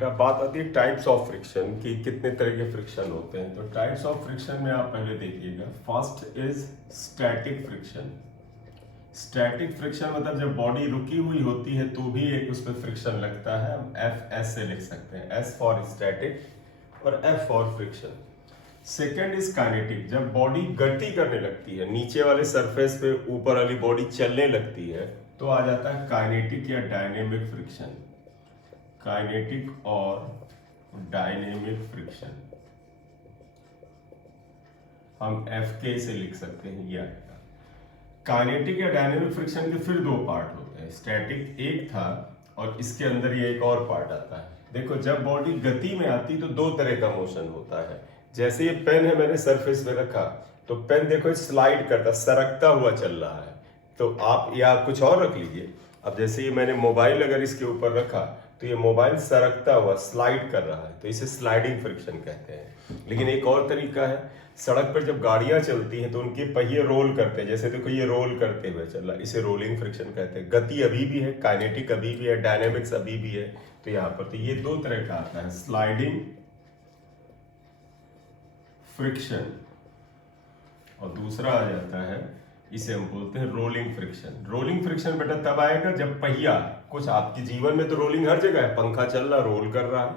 बेटा बात आती है टाइप्स ऑफ फ्रिक्शन कि कितने तरह के फ्रिक्शन होते हैं। तो टाइप्स ऑफ फ्रिक्शन में आप पहले देखिएगा, first is static friction. Static friction मतलब जब बॉडी रुकी हुई होती है तो भी एक उस पर फ्रिक्शन लगता है। हम एफ एस से लिख सकते हैं, एस फॉर स्टैटिक और F for friction. Second is kinetic, जब बॉडी गति करने लगती है, नीचे वाले सरफेस पे ऊपर वाली बॉडी चलने लगती है तो आ जाता है काइनेटिक या डायनेमिक फ्रिक्शन। काइनेटिक और डायनेमिक फ्रिक्शन हम एफ के से लिख सकते हैं। ये आएगा काइनेटिक या डायनेमिक फ्रिक्शन के फिर दो पार्ट होते हैं। स्टैटिक एक था और इसके अंदर ये एक और पार्ट आता है। देखो जब बॉडी गति में आती तो दो तरह का मोशन होता है। जैसे ये पेन है, मैंने सरफेस पे रखा तो पेन देखो स्लाइड करता, सरकता हुआ चल रहा है। तो आप या कुछ और रख लीजिए। अब जैसे ये मैंने मोबाइल अगर इसके ऊपर रखा तो ये मोबाइल सरकता हुआ स्लाइड कर रहा है, तो इसे स्लाइडिंग फ्रिक्शन कहते हैं। लेकिन एक और तरीका है, सड़क पर जब गाड़ियां चलती हैं तो उनके पहिए रोल करते हैं। जैसे देखो ये रोल करते हुए चल रहा है, इसे रोलिंग फ्रिक्शन कहते हैं। गति अभी भी है, काइनेटिक अभी भी है, डायनेमिक्स अभी भी है। तो यहाँ पर तो ये दो तरह का आता है, स्लाइडिंग फ्रिक्शन और दूसरा आ जाता है, इसे हम बोलते हैं रोलिंग फ्रिक्शन। रोलिंग फ्रिक्शन बेटा तब आएगा जब पहिया कुछ, आपके जीवन में तो रोलिंग हर जगह है, पंखा चल रहा रोल कर रहा है,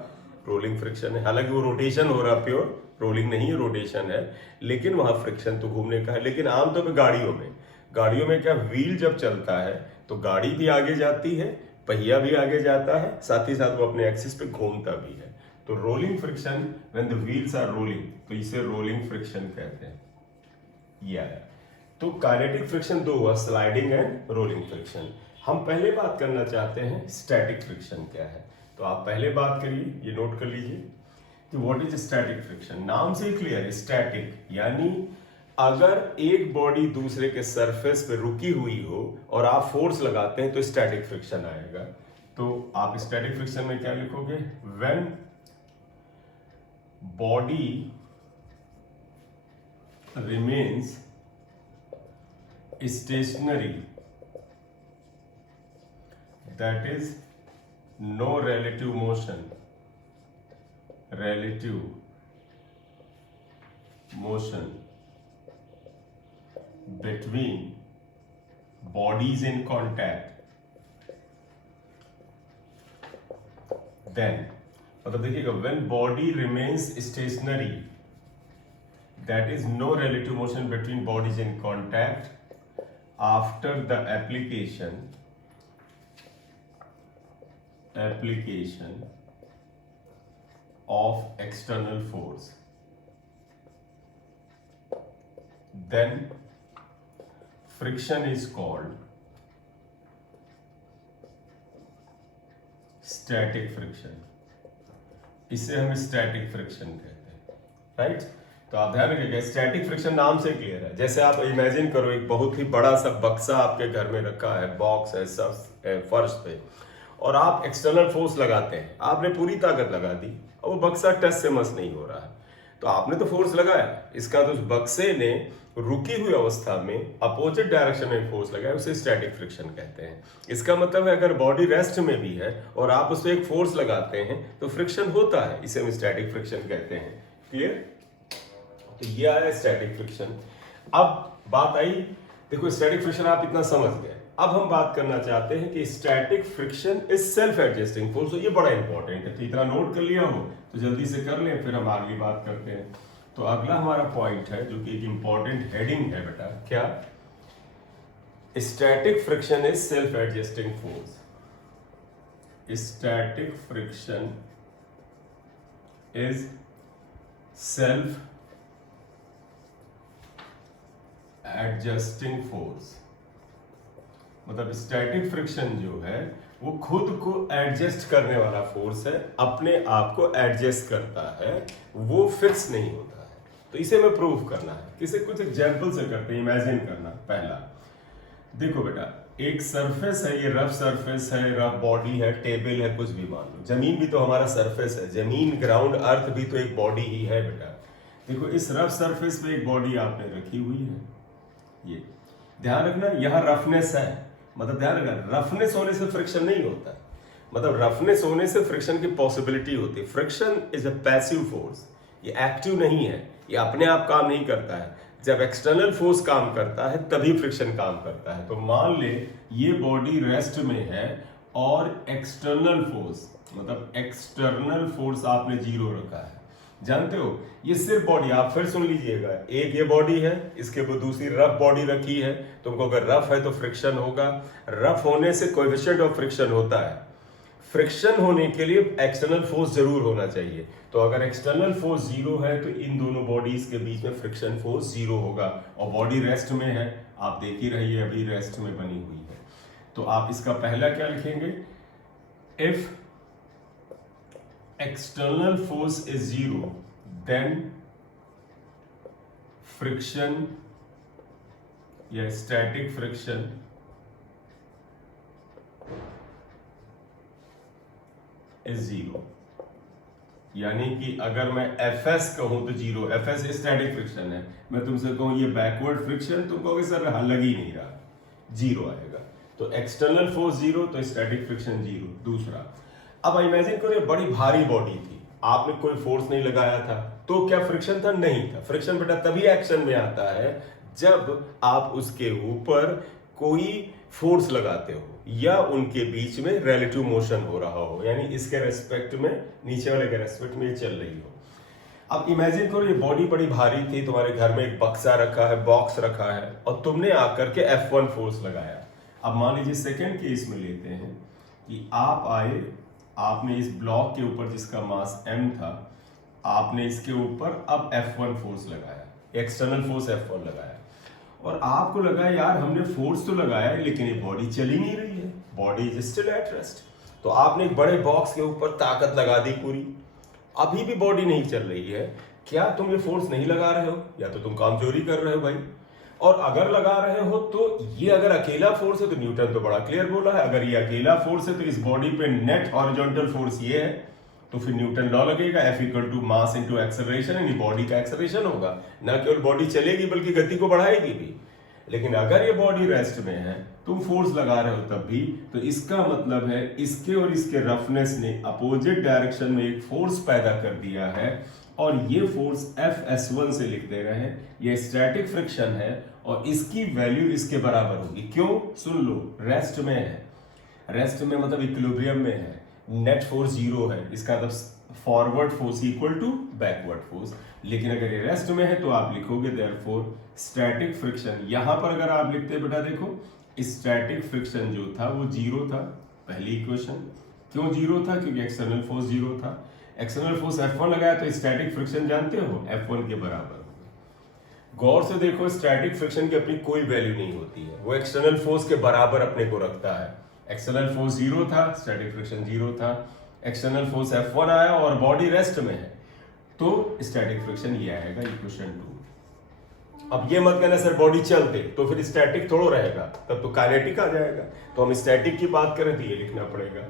रोलिंग फ्रिक्शन है। हालांकि वो रोटेशन हो रहा, प्योर रोलिंग नहीं है, रोटेशन है, लेकिन वहां फ्रिक्शन तो घूमने का है। लेकिन आमतौर पर गाड़ियों में क्या, व्हील जब चलता है तो गाड़ी भी आगे जाती है, पहिया भी आगे जाता है, साथ ही साथ वो अपने एक्सिस पे घूमता भी है। तो rolling friction when the wheels are rolling, तो इसे रोलिंग फ्रिक्शन कहते हैं। ये आया। तो काइनेटिक फ्रिक्शन दो हुआ, स्लाइडिंग एंड रोलिंग फ्रिक्शन। हम पहले बात करना चाहते हैं स्टैटिक फ्रिक्शन क्या है। तो आप पहले बात करिए, ये नोट कर लीजिए कि व्हाट इज स्टैटिक फ्रिक्शन। नाम से ही क्लियर है, स्टैटिक यानी अगर एक बॉडी दूसरे के सरफेस पे रुकी हुई हो और आप फोर्स लगाते हैं तो स्टैटिक फ्रिक्शन आएगा। तो आप स्टैटिक फ्रिक्शन में क्या लिखोगे, when body remains stationary, that is no relative motion between bodies in contact, then मतलब देखिएगा, when body remains stationary, that is no relative motion between bodies in contact after the application of external force, then friction is called static friction। इसे हम static friction कहते हैं, right. तो आप ध्यान रखिएगा, स्टैटिक फ्रिक्शन नाम से क्लियर है। जैसे आप इमेजिन करो एक बहुत ही बड़ा सा बक्सा आपके घर में रखा है, बॉक्स है, सब फर्श पे, और आप एक्सटर्नल फोर्स लगाते हैं, आपने पूरी ताकत लगा दी और वो बक्सा टच से मस नहीं हो रहा है। तो आपने तो फोर्स लगाया, इसका तो उस बक्से ने रुकी हुई अवस्था में अपोजिट डायरेक्शन में फोर्स लगाया, उसे स्टैटिक फ्रिक्शन कहते हैं। इसका मतलब है अगर बॉडी रेस्ट में भी है और आप उस पर एक फोर्स लगाते हैं तो फ्रिक्शन होता है, इसे हम स्टैटिक फ्रिक्शन कहते हैं। क्लियर। तो ये आया स्टैटिक फ्रिक्शन। अब बात आई, देखो स्टैटिक फ्रिक्शन आप इतना समझ गए। अब हम बात करना चाहते हैं कि static friction is self adjusting force. तो ये बड़ा इंपॉर्टेंट है, तो इतना नोट कर लिया हो तो जल्दी से कर लें, फिर हम अगली बात करते हैं। तो अगला हमारा पॉइंट है जो कि एक इंपॉर्टेंट हेडिंग है बेटा, क्या, static friction is self adjusting force. Static friction is self adjusting force. मतलब स्टैटिक फ्रिक्शन जो है वो खुद को एडजस्ट करने वाला फोर्स है, अपने आप को एडजस्ट करता है, वो फिक्स नहीं होता है। तो इसे हमें प्रूव करना है, किसे कुछ एग्जांपल से करते हैं, इमेजिन करना। पहला देखो बेटा, एक सरफेस है, ये रफ सरफेस है, रफ बॉडी है, टेबल है, कुछ भी मान लो। जमीन भी तो हमारा सरफेस है, जमीन, ग्राउंड, अर्थ भी तो एक बॉडी ही है बेटा। देखो इस रफ सरफेस पे एक बॉडी आपने रखी हुई है, ये ध्यान रखना, यहां रफनेस है, मतलब ध्यान रखना रफनेस होने से फ्रिक्शन नहीं होता है। मतलब रफनेस होने से फ्रिक्शन की पॉसिबिलिटी होती है। Friction is a passive force, ये एक्टिव नहीं है, ये अपने आप काम नहीं करता है। जब एक्सटर्नल फोर्स काम करता है तभी फ्रिक्शन काम करता है। तो मान ले ये बॉडी रेस्ट में है और एक्सटर्नल फोर्स मतलब एक्सटर्नल फोर्स आपने 0 रखा है। जानते हो ये सिर्फ बॉडी, आप फिर सुन लीजिएगा, एक ये बॉडी है, इसके ऊपर दूसरी रफ बॉडी रखी है। तुमको अगर रफ है तो फ्रिक्शन होगा, रफ होने से कोएफिशिएंट ऑफ फ्रिक्शन होता है। फ्रिक्शन होने के लिए एक्सटर्नल फोर्स जरूर होना चाहिए। तो अगर एक्सटर्नल फोर्स 0 है तो इन दोनों बॉडीज के बीच में फ्रिक्शन फोर्स 0 होगा। और बॉडी रेस्ट में है, आप देख ही रहिए अभी रेस्ट में बनी हुई है। तो आप इसका पहला क्या लिखेंगे, if external force is 0 then friction या static friction is 0। यानी कि अगर मैं Fs कहूं तो 0, Fs स्टैटिक फ्रिक्शन है। मैं तुमसे कहूं ये बैकवर्ड फ्रिक्शन, तुम कहोगे सर लग ही नहीं रहा, 0 आएगा। तो एक्सटर्नल फोर्स 0 तो स्टैटिक फ्रिक्शन 0। दूसरा, अब इमेजिन करो ये बड़ी भारी बॉडी थी, आपने कोई फोर्स नहीं लगाया था, तो क्या फ्रिक्शन था? नहीं था। फ्रिक्शन बेटा तभी एक्शन में आता है जब आप उसके ऊपर कोई फोर्स लगाते हो या उनके बीच में रिलेटिव मोशन हो रहा हो, यानी इसके रेस्पेक्ट में, नीचे वाले के रेस्पेक्ट में ये चल रही हो। अब इमेजिन करो ये बॉडी बड़ी भारी थी, तुम्हारे घर में एक बक्सा रखा है, बॉक्स रखा है, और तुमने आकर के F1 फोर्स लगाया। अब मान लीजिए सेकेंड केस में लेते हैं कि आप आए, आपने इस ब्लॉक के ऊपर जिसका मास m था, आपने इसके ऊपर अब F1 फोर्स लगाया, एक्सटर्नल फोर्स F1 लगाया, और आपको लगा यार हमने फोर्स तो लगाया लेकिन ये बॉडी चल ही नहीं रही है, body is still at rest. तो आपने एक बड़े बॉक्स के ऊपर ताकत लगा दी पूरी, अभी भी बॉडी नहीं चल रही है। क्या तुम ये फोर्स नहीं लगा रहे हो, या तो तुम कमजोरी कर रहे हो भाई। और अगर लगा रहे हो तो ये अगर अकेला फोर्स है तो न्यूटन तो बड़ा क्लियर बोला है, अगर ये अकेला फोर्स है तो इस बॉडी पे नेट हॉरिजॉन्टल फोर्स ये है, तो फिर न्यूटन लॉ लगेगा, F equal to mass into acceleration, यानी बॉडी का एक्सेलरेशन होगा। ना केवल बॉडी चलेगी बल्कि गति को बढ़ाएगी भी। लेकिन अगर ये बॉडी रेस्ट में है, तुम फोर्स लगा रहे हो तब भी, तो इसका मतलब है इसके और इसके रफनेस ने अपोजिट डायरेक्शन में एक फोर्स पैदा कर दिया है, और ये फोर्स Fs1 से लिख दे रहे हैं, ये स्टैटिक फ्रिक्शन है, और इसकी वैल्यू इसके बराबर होगी। क्यों? सुन लो, रेस्ट में है, रेस्ट में मतलब इक्विलिब्रियम में है, नेट फोर्स 0 है, इसका मतलब forward force equal to backward force. लेकिन अगर ये रेस्ट में है तो आप लिखोगे देयरफॉर स्टैटिक फ्रिक्शन। यहां पर अगर आप लिखते बेटा देखो, स्टैटिक फ्रिक्शन जो था वो 0 था, पहली इक्वेशन। क्यों 0 था? क्योंकि एक्सटर्नल फोर्स 0 था। एक्सटर्नल फोर्स F1 लगाया तो स्टैटिक फ्रिक्शन जानते हो F1 के बराबर। गौर से देखो, स्टैटिक फ्रिक्शन की अपनी कोई वैल्यू नहीं होती है, वो एक्सटर्नल फोर्स के बराबर अपने को रखता है। एक्सटर्नल फोर्स 0 था, स्टैटिक फ्रिक्शन 0 था, एक्सटर्नल फोर्स F1 आया और बॉडी रेस्ट में है, तो स्टैटिक फ्रिक्शन ये आएगा इक्वेशन 2। अब ये मत कहना सर बॉडी चलते तो फिर स्टैटिक थोड़ा रहेगा, तब तो काइनेटिक आ जाएगा। तो हम स्टैटिक की बात करें तो ये लिखना पड़ेगा।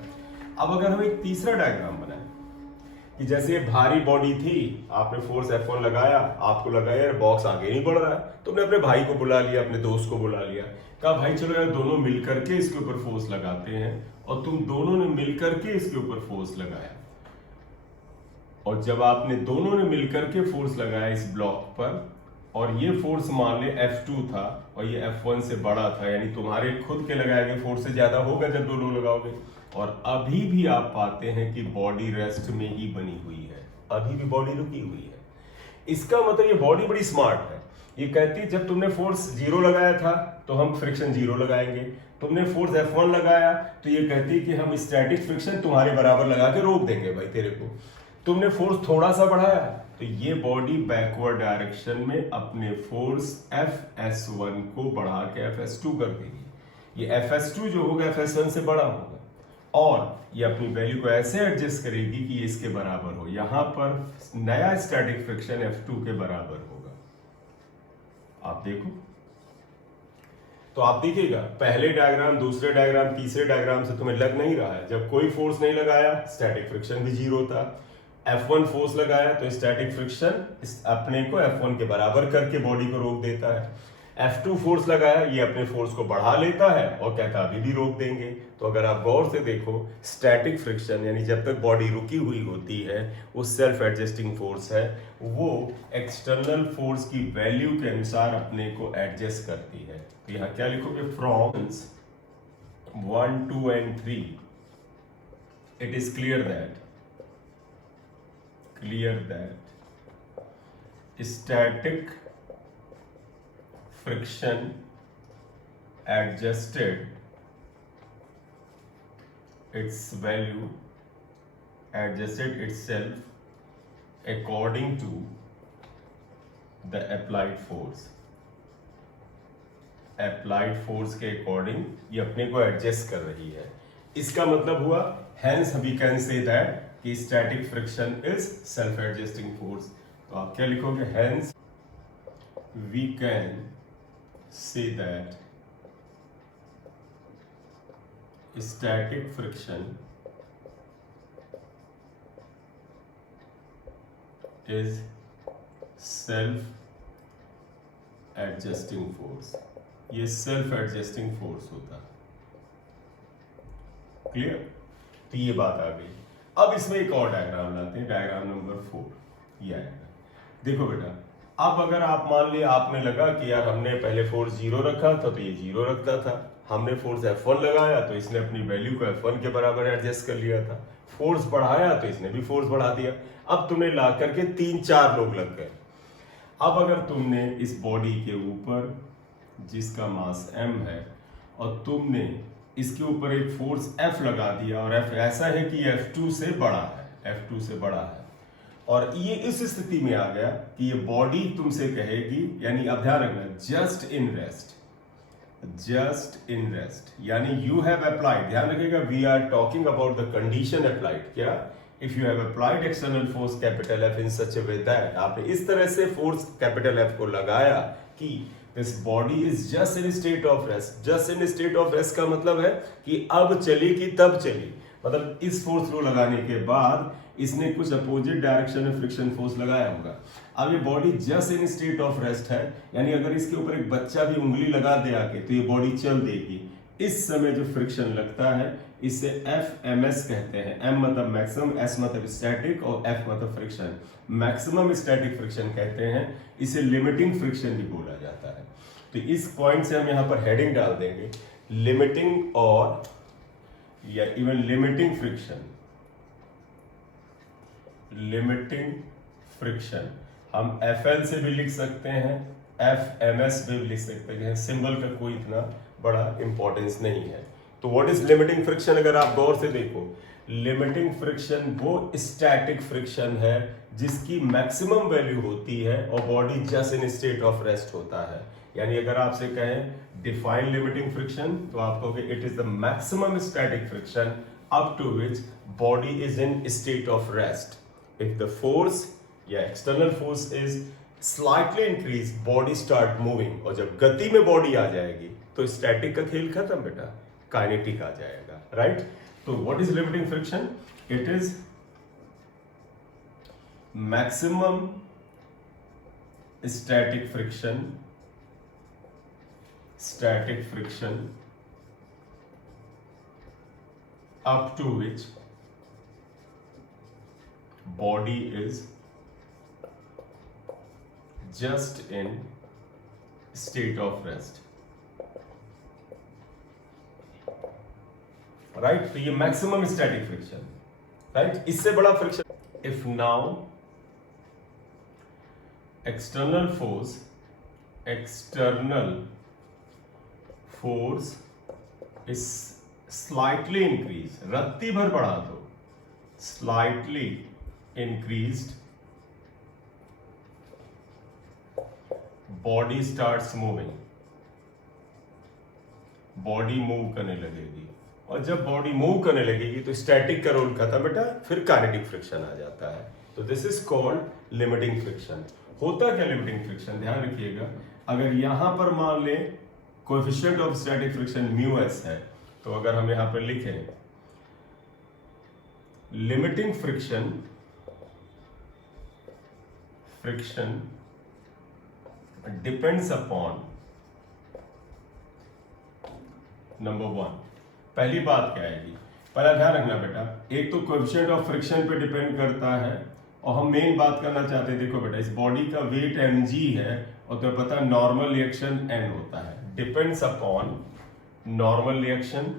अब अगर हम एक तीसरा डायग्राम बनाएं कि जैसे ये भारी बॉडी थी, आपने फोर्स F1 लगाया, आपको लगा यार बॉक्स आगे नहीं बढ़ रहा है, तुमने अपने भाई को बुला लिया, अपने दोस्त को बुला लिया, कहा भाई चलो यार दोनों मिलकर के इसके ऊपर फोर्स लगाते हैं, और तुम दोनों ने मिलकर के इसके ऊपर फोर्स लगाया। और जब आपने दोनों ने मिलकर के फोर्स लगाया इस ब्लॉक पर, और ये फोर्स मान ले F2 था और ये F1 से बड़ा था, यानी तुम्हारे खुद के लगाए गए फोर्स से ज्यादा होगा जब दोनों लगाओगे, और अभी भी आप पाते हैं कि बॉडी रेस्ट में ही बनी हुई है, अभी भी बॉडी रुकी हुई है। इसका मतलब ये बॉडी बड़ी स्मार्ट है, ये कहती है जब तुमने फोर्स 0 लगाया था तो हम फ्रिक्शन 0 लगाएंगे, तुमने फोर्स F1 लगाया तो ये कहती है कि हम स्टैटिक फ्रिक्शन तुम्हारे बराबर लगा के रोक देंगे भाई तेरे को। तुमने फोर्स थोड़ा सा बढ़ाया तो ये बॉडी बैकवर्ड डायरेक्शन में अपने फोर्स Fs1 को बढ़ा के Fs2 कर देगी। ये Fs2 जो होगा Fs1 से बड़ा होगा, और ये अपनी वैल्यू को ऐसे एडजस्ट करेगी कि ये इसके बराबर हो। यहां पर नया स्टैटिक फ्रिक्शन F2 के बराबर होगा। आप देखो, तो आप देखिएगा पहले डायग्राम, दूसरे डायग्राम, तीसरे डायग्राम से तुम्हें लग नहीं रहा है, जब कोई फोर्स नहीं लगाया स्टैटिक फ्रिक्शन भी 0 था, F1 फोर्स लगाया तो स्टैटिक फ्रिक्शन अपने को F1 के बराबर करके बॉडी को रोक देता है। F2 फोर्स लगाया, ये अपने फोर्स को बढ़ा लेता है और कहता है अभी भी रोक देंगे। तो अगर आप गौर से देखो, स्टैटिक फ्रिक्शन यानी जब तक बॉडी रुकी हुई होती है वो सेल्फ एडजस्टिंग फोर्स है, वो एक्सटर्नल फोर्स की वैल्यू के अनुसार अपने को एडजस्ट करती है। तो यहाँ क्या लिखोगे, from 1, 2 and 3 it is clear that static friction adjusted itself according to the applied force के अकॉर्डिंग ये अपने को एडजस्ट कर रही है। इसका मतलब हुआ hence we can say that कि static friction is self adjusting force। तो आप क्या लिखोगे, hence we can say that static friction is self adjusting force। ये सेल्फ एडजस्टिंग फोर्स होता है। क्लियर? तो ये बात आ गई। अब इसमें एक और डायग्राम लाते हैं, डायग्राम नंबर 4। ये आएगा, देखो बेटा, अब अगर आप मान लिया आपने लगा कि यार हमने पहले फोर्स 0 रखा था तो ये 0 रखता था, हमने फोर्स F1 लगाया तो इसने अपनी वैल्यू को F1 के बराबर एडजस्ट कर लिया था, फोर्स बढ़ाया तो इसने भी फोर्स बढ़ा दिया। अब तुमने ला करके 3-4 लोग लग गए। अब अगर तुमने इस बॉडी के ऊपर जिसका मास m है और तुमने इसके ऊपर एक फोर्स F लगा दिया और F ऐसा है कि F2 से बड़ा है और ये इस स्थिति में आ गया कि ये बॉडी तुमसे कहेगी, यानी अब ध्यान रखना, जस्ट इन रेस्ट यानी यू हैव अप्लाइड, ध्यान रखिएगा, we are talking about the condition applied. क्या? If you have applied external force capital F in such a way that, आपने इस तरह से फोर्स कैपिटल F को लगाया कि this body is just in state of rest. Just in state of rest का मतलब है कि अब चलेगी तब चली, मतलब इस फोर्स को लगाने के बाद इसने कुछ अपोजिट डायरेक्शन में फ्रिक्शन फोर्स लगाया होगा। अब ये body just in state of rest है, यानी अगर इसके ऊपर एक बच्चा भी उंगली लगा दे आके तो ये बॉडी चल देगी। इस समय जो फ्रिक्शन लगता है इसे FMS कहते हैं। M मतलब मैक्सिमम, S मतलब स्टैटिक और F मतलब फ्रिक्शन। मैक्सिमम स्टैटिक फ्रिक्शन कहते हैं, इसे लिमिटिंग फ्रिक्शन भी बोला जाता है। तो इस पॉइंट से हम यहाँ पर हेडिंग डाल देंगे, लिमिटिंग और या इवन लिमिटिंग फ्रिक्शन हम FL से भी लिख सकते हैं, FMS भी लिख सकते हैं। सिंबल का कोई इतना बड़ा इंपॉर्टेंस नहीं है। तो व्हाट इज लिमिटिंग फ्रिक्शन? अगर आप गौर से देखो, लिमिटिंग फ्रिक्शन वो स्टैटिक फ्रिक्शन है जिसकी मैक्सिमम वैल्यू होती है और body just in state of rest होता है। यानी अगर आपसे कहें डिफाइन लिमिटिंग फ्रिक्शन तो आप कहोगे it is the maximum static friction up to which body is in state of rest. If the force या external force is slightly increase, body start moving, और जब गति में बॉडी आ जाएगी तो स्टैटिक का खेल खत्म बेटा, काइनेटिक आ जाएगा, राइट? तो what is limiting friction? It is maximum static friction up to which body is just in state of rest, right? तो ये मैक्सिमम स्टैटिक फ्रिक्शन, राइट? इससे बड़ा friction if now external force is slightly increase, रत्ती भर बढ़ा दो, slightly increased, body starts moving, body move करने लगेगी, और जब बॉडी मूव करने लगेगी तो स्टैटिक का रोल खत्म बेटा, फिर काइनेटिक फ्रिक्शन आ जाता है। तो this is called limiting friction. होता क्या लिमिटिंग फ्रिक्शन? ध्यान रखिएगा, अगर यहां पर मान लें coefficient of static friction mu S है, तो अगर हम यहां पर लिखें limiting friction depends upon number 1। पहली बात क्या आएगी, पहला ध्यान रखना बेटा, एक तो कोएफिशिएंट ऑफ फ्रिक्शन पे डिपेंड करता है, और हम मेन बात करना चाहते हैं, देखो बेटा इस बॉडी का वेट mg है और तो पता है नॉर्मल रिएक्शन n होता है, डिपेंड्स अपॉन नॉर्मल रिएक्शन,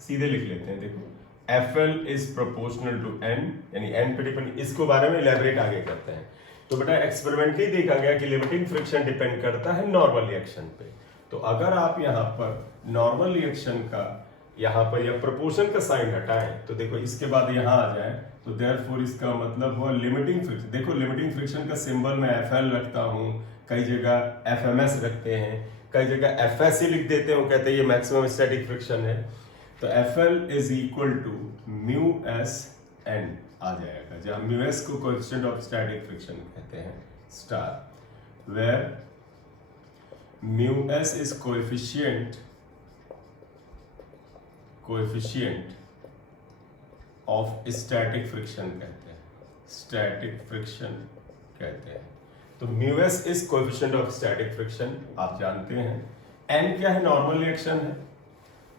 सीधे लिख लेते हैं, देखो FL is proportional to n, यानी n पे डिपेंड, इसको बारे में इलेबरेट आगे करते हैं। तो बेटा एक्सपेरिमेंटली देखा गया कि लिमिटिंग फ्रिक्शन डिपेंड करता है नॉर्मल रिएक्शन पे। तो अगर आप यहाँ पर नॉर्मल रिएक्शन का यहाँ पर या प्रोपोर्शन का साइन हटाएं तो देखो इसके बाद यहाँ आ जाए, तो देयरफॉर इसका मतलब हुआ लिमिटिंग फ्रिक्शन। देखो लिमिटिंग फ्रिक्शन का सिंबल मैं FL रखता हूँ, कई जगह FMS रखते हैं, कई जगह FS ही लिख देते हैं, कहते हैं ये मैक्सिमम स्टैटिक फ्रिक्शन है। तो FL is equal to mu S N आ जाएगा, जहां म्यू एस को कोएफिशिएंट ऑफ स्टैटिक फ्रिक्शन कहते हैं star, where mu S is coefficient of static friction कहते हैं, स्टैटिक फ्रिक्शन कहते हैं। तो mu S is coefficient of static friction, आप जानते हैं। एन क्या है, नॉर्मल रिएक्शन है,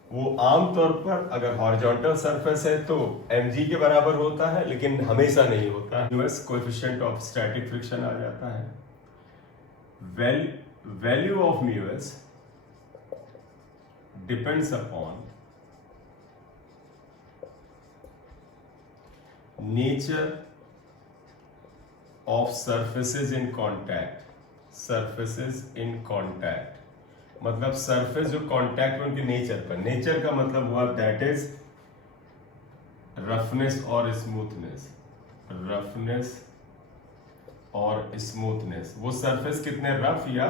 वो आमतौर पर अगर हॉरिजॉन्टल सरफेस है तो mg के बराबर होता है, लेकिन हमेशा नहीं होता। US coefficient of static friction आ जाता है। Value of mu S depends upon nature of surfaces in contact, surfaces in contact मतलब सरफेस जो कांटेक्ट में उनके नेचर पर, नेचर का मतलब हुआ दैट इज रफनेस और स्मूथनेस, रफनेस और स्मूथनेस, वो सरफेस कितने रफ या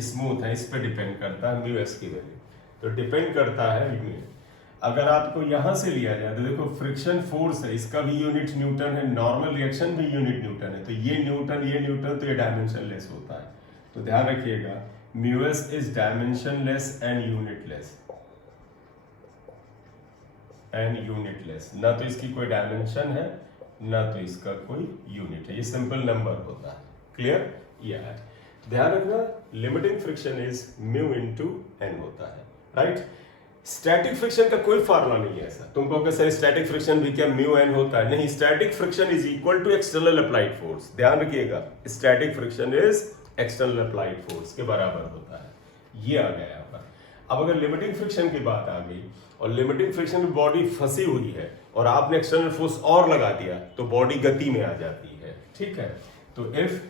स्मूथ है इस पे डिपेंड करता है म्यू एस की वैल्यू। तो डिपेंड करता है म्यू। अगर आपको यहां से लिया जाए तो देखो फ्रिक्शन फोर्स है, इसका भी यूनिट न्यूटन है, नॉर्मल रिएक्शन भी यूनिट न्यूटन है, तो ये न्यूटन तो ये डायमेंशनलेस होता है। तो ध्यान रखिएगा mu s is dimensionless and unitless, ना तो इसकी कोई डायमेंशन है ना तो इसका कोई यूनिट है, ये सिंपल नंबर होता है। क्लियर? ये है, ध्यान रखना limiting friction is mu into n होता है, राइट। स्टैटिक फ्रिक्शन का कोई फार्मूला नहीं है ऐसा, तुम कहोगे सर स्टैटिक फ्रिक्शन भी क्या म्यू n होता है? नहीं, static friction is equal to external applied force. ध्यान रखिएगा static friction is external applied force के बराबर होता है, ये आ गया यहाँ पर। अब अगर लिमिटिंग फ्रिक्शन की बात आ गई और लिमिटिंग फ्रिक्शन में बॉडी फंसी हुई है और आपने एक्सटर्नल फोर्स और लगा दिया तो बॉडी गति में आ जाती है, ठीक है। तो if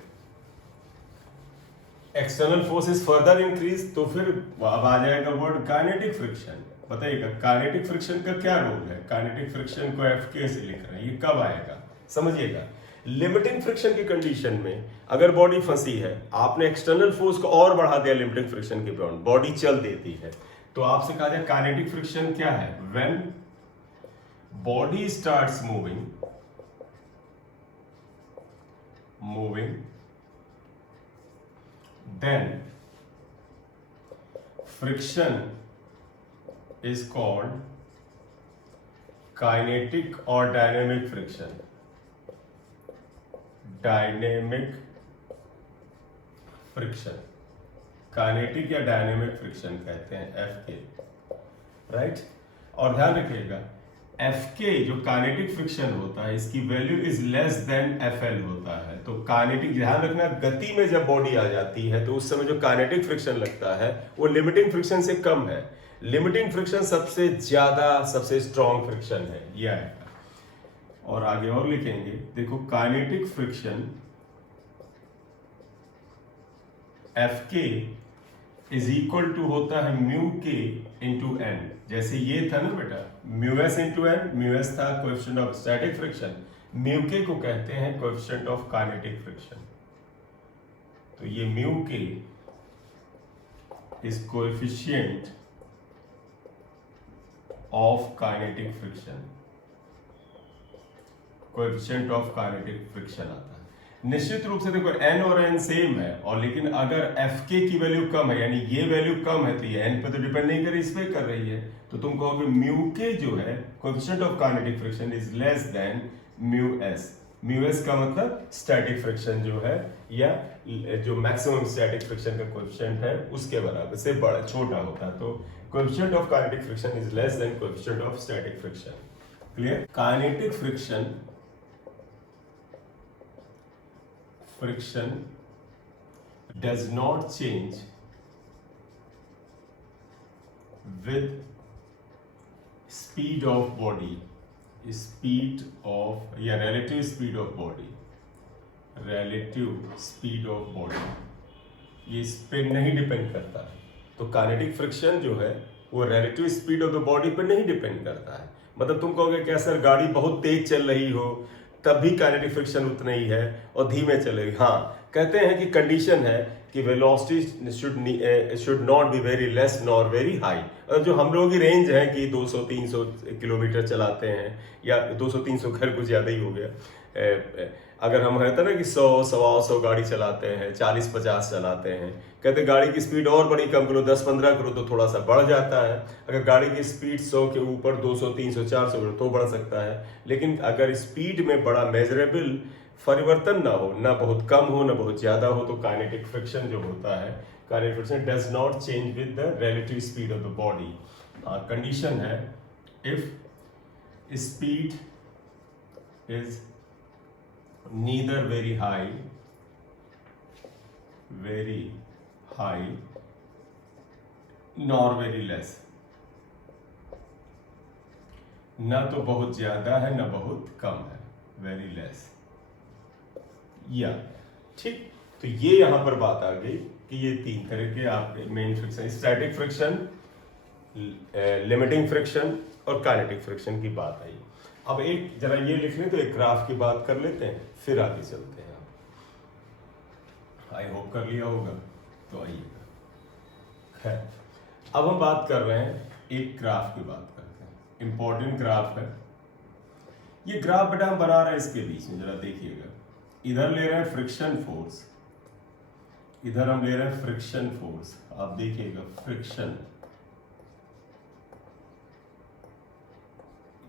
external force is further increase तो फिर अब आ जाएगा वर्ड काइनेटिक फ्रिक्शन। बताइएगा काइनेटिक फ्रिक्शन का क्या रोल है? काइनेटिक फ्रिक्शन को FK से लिख रहे हैं, ये कब आएगा समझिएगा। लिमिटिंग फ्रिक्शन की कंडीशन में अगर बॉडी फंसी है, आपने एक्सटर्नल फोर्स को और बढ़ा दिया लिमिटिंग फ्रिक्शन के बियॉन्ड, बॉडी चल देती है, तो आपसे कहा जाए काइनेटिक फ्रिक्शन क्या है? When body starts moving then friction is called kinetic और dynamic friction. Dynamic friction, kinetic या डायनेमिक फ्रिक्शन कहते हैं FK, राइट। और ध्यान रखिएगा FK जो काइनेटिक फ्रिक्शन होता है इसकी value is less than FL होता है। तो काइनेटिक, ध्यान रखना गति में जब बॉडी आ जाती है तो उस समय जो काइनेटिक फ्रिक्शन लगता है वो लिमिटिंग फ्रिक्शन से कम है। लिमिटिंग फ्रिक्शन सबसे ज्यादा सबसे स्ट्रॉन्ग फ्रिक्शन है, यह है। और आगे और लिखेंगे, देखो kinetic friction FK is equal to होता है म्यू के इंटू n। जैसे ये था ना बेटा mu S into n, mu S था coefficient of static friction, mu K को कहते हैं कोएफिशिएंट ऑफ काइनेटिक फ्रिक्शन। तो ये म्यू के is coefficient of kinetic friction, coefficient of kinetic friction आता है। निश्चित रूप से देखो n और n सेम है, और लेकिन अगर FK की वैल्यू कम है, यानी ये वैल्यू कम है, तो ये n पे तो डिपेंड नहीं कर रही, इस पे कर रही है, तो तुम कहोगे म्यू के जो है coefficient of kinetic friction is less than mu S. Mu S का मतलब स्टैटिक फ्रिक्शन जो है या जो मैक्सिमम स्टैटिक फ्रिक्शन का कोएफिशिएंट है उसके बराबर से बड़ा छोटा होता है, तो coefficient of kinetic friction is less than coefficient of static friction. Clear? Kinetic friction does not change with speed of body, speed of या relative speed of body, relative speed of body ये इस पे नहीं depend करता है। तो kinetic friction जो है वो relative speed of the body पर नहीं डिपेंड करता है। मतलब तुम कहोगे क्या सर गाड़ी बहुत तेज चल रही हो तब भी काइनेटिक फ्रिक्शन उतना ही है और धीमे चलेगी। हाँ, कहते हैं कि कंडीशन है कि velocity should not be very less nor very high. और जो हम लोगों की रेंज है कि 200-300 किलोमीटर चलाते हैं या 200-300 खैर कुछ ज़्यादा ही हो गया। अगर हम कहते ना कि 100-125 गाड़ी चलाते हैं, 40-50 चलाते हैं, कहते गाड़ी की स्पीड और बड़ी कम करो, 10-15 करो तो थोड़ा सा बढ़ जाता है। अगर गाड़ी की स्पीड 100 के ऊपर 200-300-400 करो तो बढ़ सकता है। लेकिन अगर स्पीड में बड़ा मेजरेबल परिवर्तन ना हो, ना बहुत कम हो ना बहुत ज़्यादा हो, तो काइनेटिक फ्रिक्शन जो होता है, kinetic friction does not change with the relative speed of the body. Condition है if speed is neither very high nor very less, ना तो बहुत ज्यादा है ना बहुत कम है, very less या ठीक। तो ये यहां पर बात आ गई कि ये तीन तरह के आपके main friction, static friction, limiting friction और काइनेटिक फ्रिक्शन की बात आई। अब एक जरा ये लिख लें तो एक ग्राफ की बात कर लेते हैं फिर आगे चलते हैं। आई होप कर लिया होगा, तो आइएगा। खैर, अब हम बात कर रहे हैं एक ग्राफ की बात करते हैं, इंपॉर्टेंट ग्राफ है ये। ग्राफ बेटा हम बना रहे हैं इसके बीच में, जरा देखिएगा। इधर ले रहे हैं फ्रिक्शन फोर्स, इधर हम ले रहे हैं फ्रिक्शन फोर्स। आप देखिएगा फ्रिक्शन,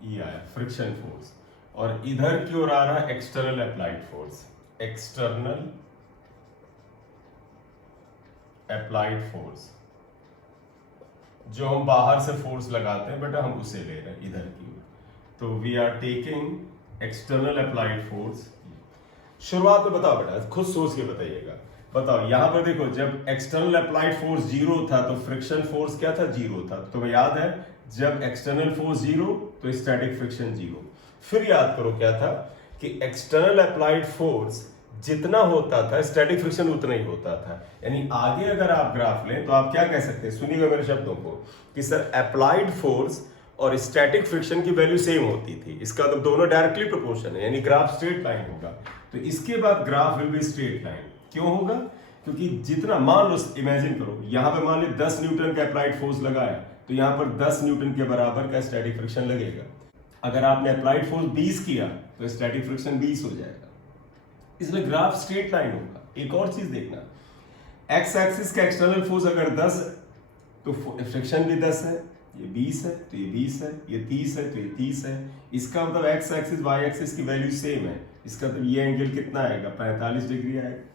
ये आया फ्रिक्शन फोर्स, और इधर की ओर आ रहा है external applied force, external applied force. जो हम बाहर से फोर्स लगाते हैं बेटा हम उसे ले रहे हैं इधर की ओर। तो we are taking external applied force. शुरुआत में बताओ बेटा, खुद सोच के बताइएगा। बताओ यहां पर देखो, जब एक्सटर्नल अप्लाइड फोर्स 0 था तो फ्रिक्शन फोर्स क्या था? 0 था। तो तुम्हें याद है जब एक्सटर्नल फोर्स 0 तो स्टैटिक फ्रिक्शन 0। फिर याद करो क्या था कि एक्सटर्नल अप्लाइड फोर्स जितना होता था स्टैटिक फ्रिक्शन उतना ही होता था। यानी आगे अगर आप ग्राफ लें तो आप क्या कह सकते हैं, सुनिएगा मेरे शब्दों को, कि सर अप्लाइड फोर्स और स्टैटिक फ्रिक्शन की वैल्यू सेम होती थी। इसका तो दोनों डायरेक्टली प्रोपोर्शन है, यानी ग्राफ स्ट्रेट लाइन होगा। तो इसके बाद graph will be straight line. क्यों होगा? क्योंकि जितना, मान लो इमेजिन करो यहां पे मान लो 10 न्यूटन का अप्लाइड फोर्स लगाया तो यहां पर 10 न्यूटन के बराबर का स्टैटिक फ्रिक्शन लगेगा। अगर आपने अप्लाइड फोर्स 20 किया तो स्टैटिक फ्रिक्शन 20 हो जाएगा। इसलिए ग्राफ स्ट्रेट लाइन होगा। एक और चीज देखना, एक्स एक्सिस का एक्सटर्नल फोर्स अगर 10 है तो फ्रिक्शन भी 10 है, ये 20 है तो ये 20 है, ये 30 है तो ये 30 है। इसका मतलब एक्स एक्सिस वाई एक्सिस की वैल्यू सेम है। इसका मतलब ये एंगल कितना आएगा? 45 डिग्री आएगा।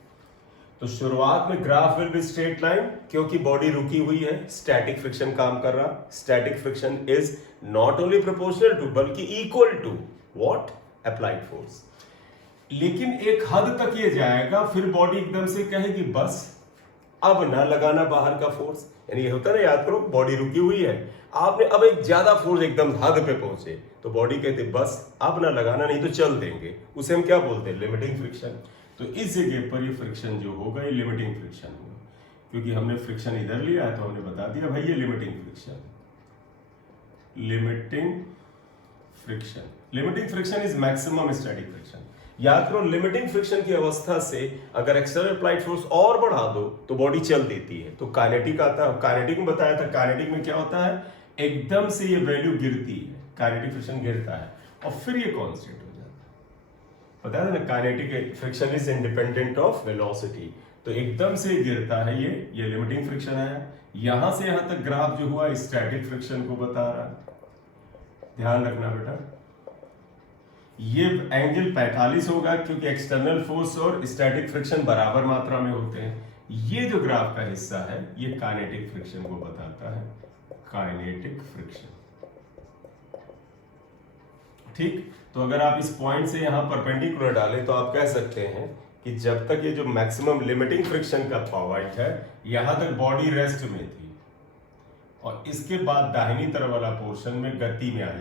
तो शुरुआत में graph will be straight line क्योंकि बॉडी रुकी हुई है, स्टैटिक फ्रिक्शन काम कर रहा। Static friction is not only proportional to बल्कि equal to what? Applied force. लेकिन एक हद तक ये जाएगा, फिर बॉडी एकदम से कहेगी बस अब ना लगाना बाहर का फोर्स। यानी ये होता है ना, याद करो बॉडी रुकी हुई है, आपने अब एक ज्यादा फोर्स एकदम हद पे पहुंचे तो बॉडी कहते बस अब ना लगाना, नहीं तो चल देंगे। उसे हम क्या बोलते हैं? Limiting friction. तो इस जगह पर ये फ्रिक्शन जो होगा ये लिमिटिंग फ्रिक्शन होगा, क्योंकि हमने फ्रिक्शन इधर लिया है तो हमने बता दिया भाई ये limiting friction. Limiting friction, limiting friction is maximum static friction. याद करो लिमिटिंग फ्रिक्शन की अवस्था से अगर एक्सटर्नल अप्लाइड फोर्स और बढ़ा दो तो बॉडी चल देती है। तो काइनेटिक आता है, काइनेटिक में बताया था, काइनेटिक में क्या होता है? एकदम से ये वैल्यू गिरती है, काइनेटिक फ्रिक्शन गिरता है और फिर ये कांस्टेंट हो जाता है। पता है ना, kinetic friction is independent of velocity. तो एकदम से गिरता है ये लिमिटिंग फ्रिक्शन है। यहां से यहां तक ग्राफ जो हुआ स्टैटिक फ्रिक्शन को बता रहा है। ध्यान रखना बेटा, ये एंगल 45 होगा क्योंकि एक्सटर्नल फोर्स और स्टैटिक फ्रिक्शन बराबर मात्रा में होते हैं। ये जो ग्राफ का हिस्सा है ये काइनेटिक फ्रिक्शन को बताता है, काइनेटिक फ्रिक्शन। ठीक, तो अगर आप इस पॉइंट से यहां परपेंडिकुलर डालें तो आप कह सकते हैं कि जब तक ये जो मैक्सिमम लिमिटिंग फ्रिक्शन का पॉइंट है यहां तक बॉडी रेस्ट में थी, और इसके बाद दाहिनी तरफ वाला पोर्शन में गति में आ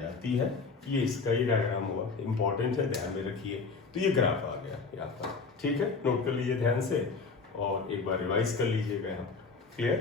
जाती है। ये इसका ही डायग्राम हुआ, इंपॉर्टेंट है, ध्यान में रखिए। तो ये ग्राफ आ गया यहाँ पर, ठीक है, नोट कर लीजिए ध्यान से और एक बार रिवाइज कर लीजिएगा यहाँ। क्लियर?